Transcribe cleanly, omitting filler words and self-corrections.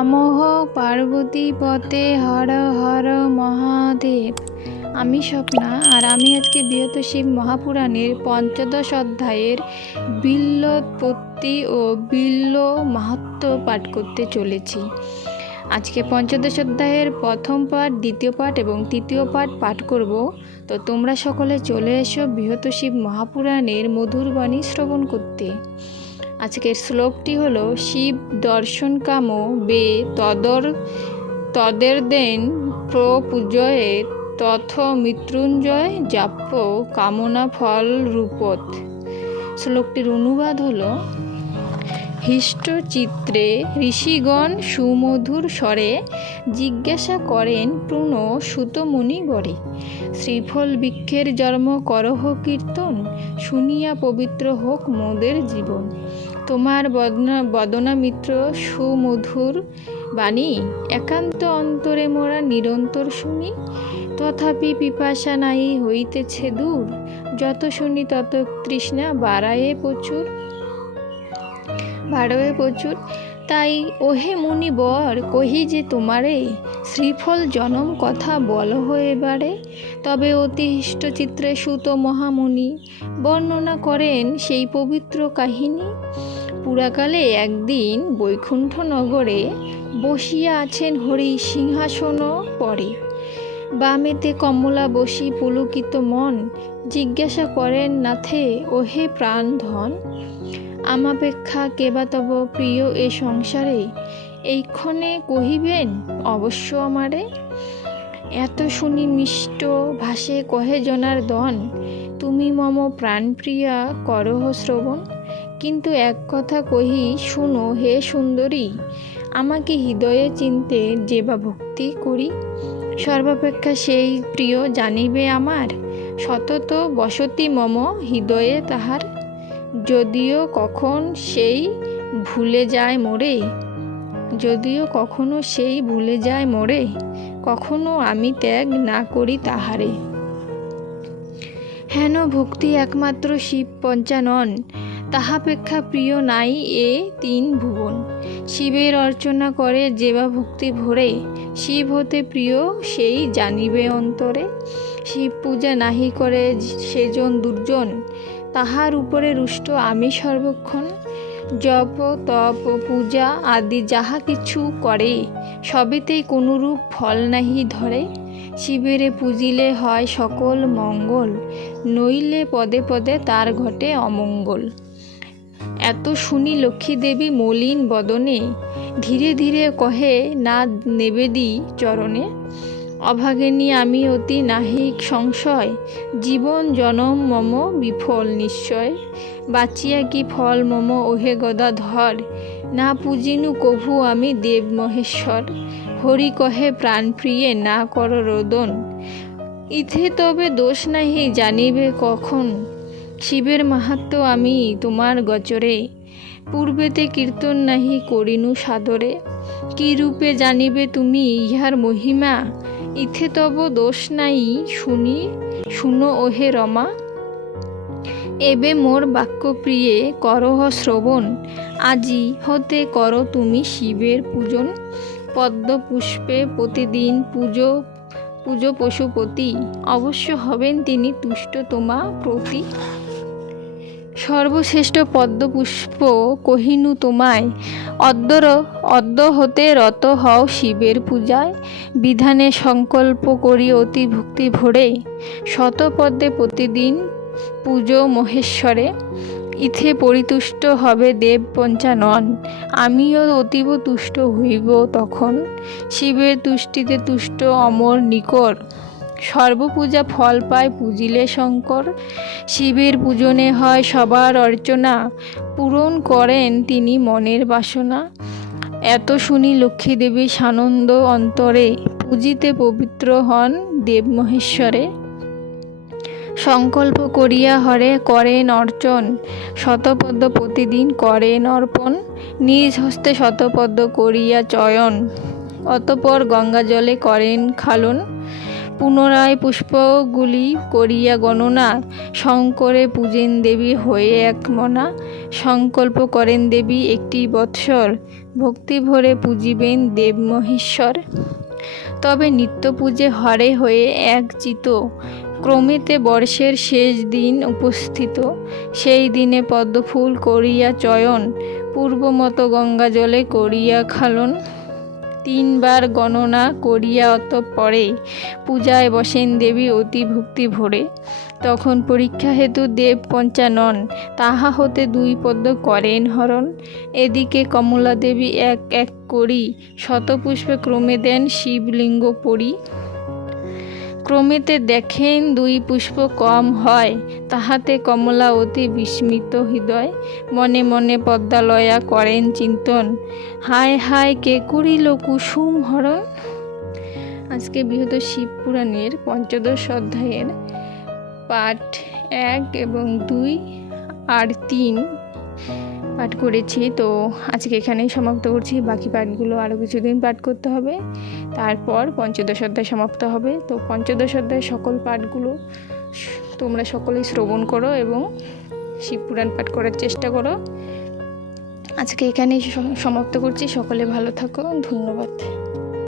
নমঃ পার্বতী পতে হর হর মহাদেব। আমি স্বপ্না, আর আমি আজকে বৃহৎ শিব মহাপুরাণের ৫ম অধ্যায়ের বিল্বোৎপত্তি ও বিল্ব মাহাত্ম্য পাঠ করতে চলেছি। আজকে ৫ম অধ্যায়ের প্রথম পাঠ, দ্বিতীয় পাঠ এবং তৃতীয় পাঠ করব। তো তোমরা সকলে চলে এসো বৃহৎ শিব মহাপুরাণের মধুর বাণী শ্রবণ করতে। আজকের শ্লোকটি হলো, শিব দর্শন কাম বে তদেরদেন প্রপূজয়ে তথ মৃত্যুঞ্জয় জাপ্য কামনা ফল রূপত। শ্লোকটির অনুবাদ হলো, হৃষ্টচিত্রে ঋষিগণ সুমধুর স্বরে জিজ্ঞাসা করেন প্রণ সুতমুনি বরে, শ্রীফল বৃক্ষের জন্ম করহ কীর্তন, শুনিয়া পবিত্র হোক মোদের জীবন। তোমার বদনামিত্র সুমধুর বাণী একান্ত অন্তরে মোরা নিরন্তর শুনি, তথাপি পিপাসা নাই হইতেছে দূর, যত শুনি তত তৃষ্ণা বাড়ায়ে প্রচুর। তাই ওহে মুনি বর কহি যে তোমারে, শ্রীফল জনম কথা বলহ এবারে। তবে অতি হৃষ্টচিত্রে সুত মহামুনি বর্ণনা করেন সেই পবিত্র কাহিনী। পুরাকালে একদিন বৈকুণ্ঠ নগরে বসিয়া আছেন হরি সিংহাসন পরে, বামেতে কমলা বসি পুলকিত মন, জিজ্ঞাসা করেন নাথে ওহে প্রাণ ধন, আমাপেক্ষা কেবা তব প্রিয় এ সংসারে, এইক্ষণে কহিবেন অবশ্য আমারে। এত শুনি মিষ্ট ভাষে কহে জনার্দন, তুমি মম প্রাণপ্রিয়া করহ শ্রবণ। কিন্তু এক কথা কহি শুনো হে সুন্দরী, আমাকে হৃদয়ে চিনতে যে বা ভক্তি করি, সর্বাপেক্ষা সেই প্রিয় জানিবে আমার, সতত বসতি মম হৃদয়ে তাহার। যদিও কখনো সেই ভুলে যায় মোরে, কখনো আমি ত্যাগ না করি তাহারে। হেন ভক্তি একমাত্র শিব পঞ্চানন, তাহাপেক্ষা প্রিয় নাই এ তিন ভুবন। শিবের অর্চনা করে যেবা ভক্তি ভরে, শিব হতে প্রিয় সেই জানিবে অন্তরে। শিব পূজা নাহি করে সেজন দুর্জন, তাহার উপরে রুষ্ট আমি সর্বক্ষণ। জপ তপ পূজা আদি যাহা কিছু করে, সবেতেই কোনরূপ ফল নাহি ধরে। শিবেরে পূজিলে হয় সকল মঙ্গল, নইলে পদে পদে তার ঘটে অমঙ্গল। এত শুনি লক্ষ্মী দেবী মলিন বদনে, ধীরে ধীরে কহে না নেবেদি চরণে। অভাগিনী আমি অতি নাহি সংশয়, জীবন জনম মম বিফল নিশ্চয়। বাঁচিয়া কি ফল মম ওহে গদাধর, না পূজিনু কভু আমি দেব মহেশ্বর। হরি কহে প্রাণপ্রিয়ে না কর রোদন, ইথে তবে দোষ নাহি জানিবে কখন। শিবের মাহাত্ম্য আমি তোমার গচরে, পূর্বেতে কীর্তন নাহি করিনু সাদরে। কি রূপে জানিবে তুমি ইহার মহিমা, ইথে তব দোষ নাই শুনো ওহে রমা। এবে মোর বাক্য প্রিয়ে করহ শ্রবণ, আজি হতে করো তুমি শিবের পূজন। পদ্ম পুষ্পে প্রতিদিন পুজো পশুপতি, অবশ্য হবেন তিনি তুষ্ট তোমা প্রতি। সর্বশ্রেষ্ঠ পদ্মপুষ্প কহিনু তোমায়, অদ্য হতে রত হও শিবের পূজায়। বিধানে সংকল্প করি অতি ভক্তি ভরে, শতপদ্মে প্রতিদিন পূজো মহেশ্বরে। ইথে পরিতুষ্ট হবে দেব পঞ্চানন, আমিও অতীব তুষ্ট হইব তখন। শিবের তুষ্টিতে তুষ্ট অমর নিকর, সর্বপূজা ফল পায় পূজিলে শঙ্কর। শিবের পূজনে হয় সবার অর্চনা, পূরণ করেন তিনি মনের বাসনা। এত শুনি লক্ষ্মী দেবী সানন্দ অন্তরে, পূজিতে পবিত্র হন দেব মহেশ্বরে। সংকল্প করিয়া হরে করেন অর্চন, শতপদ্ম প্রতিদিন করেন অর্পণ। নিজ হস্তে শতপদ্ম করিয়া চয়ন, অতঃপর গঙ্গা জলে করেন খালন। পুনরায় পুষ্পগুলি করিয়া গণনা, শঙ্করে পূজেন দেবী হয়ে এক মনা। সংকল্প করেন দেবী একটি বৎসর, ভক্তি ভরে পূজিবেন দেব মহেশ্বর। তবে নিত্য পূজে হরে হয়ে এক চিত, ক্রমেতে বর্ষের শেষ দিন উপস্থিত। সেই দিনে পদ্মফুল করিয়া চয়ন, পূর্বমত গঙ্গা জলে করিয়া খালন। 3 বার গণনা করিয়া অতঃপরে, পূজায় বসেন দেবী অতি ভক্তি ভরে। তখন পরীক্ষা হেতু দেব পঞ্চানন, তাহা হতে 2 পদ্ম করেন হরণ। এদিকে কমলা দেবী এক এক করি, শতপুষ্পে ক্রমে দেন শিবলিঙ্গ পরি। ক্রমেতে দেখেন 2 পুষ্প কম হয়, তাহাতে কমলা অতি বিস্মিত হৃদয়। মনে মনে পদ্মালয়া করেন চিন্তন, হায় হায় কে করিল কুসুম হরণ। আজকে বৃহৎ শিব পুরাণের পঞ্চদশ অধ্যায়ের পাঠ 1 এবং 2 আর 3 পাঠ করেছি। তো আজকে এখানেই সমাপ্ত করছি। বাকি পাঠগুলো আরও কিছুদিন পাঠ করতে হবে, তারপর পঞ্চদশ অধ্যায় সমাপ্ত হবে। তো পঞ্চদশ অধ্যায় সকল পাঠগুলো তোমরা সকলেই শ্রবণ করো এবং শিব পুরাণ পাঠ করার চেষ্টা করো। আজকে এখানেই সমাপ্ত করছি। সকলে ভালো থাকো, ধন্যবাদ।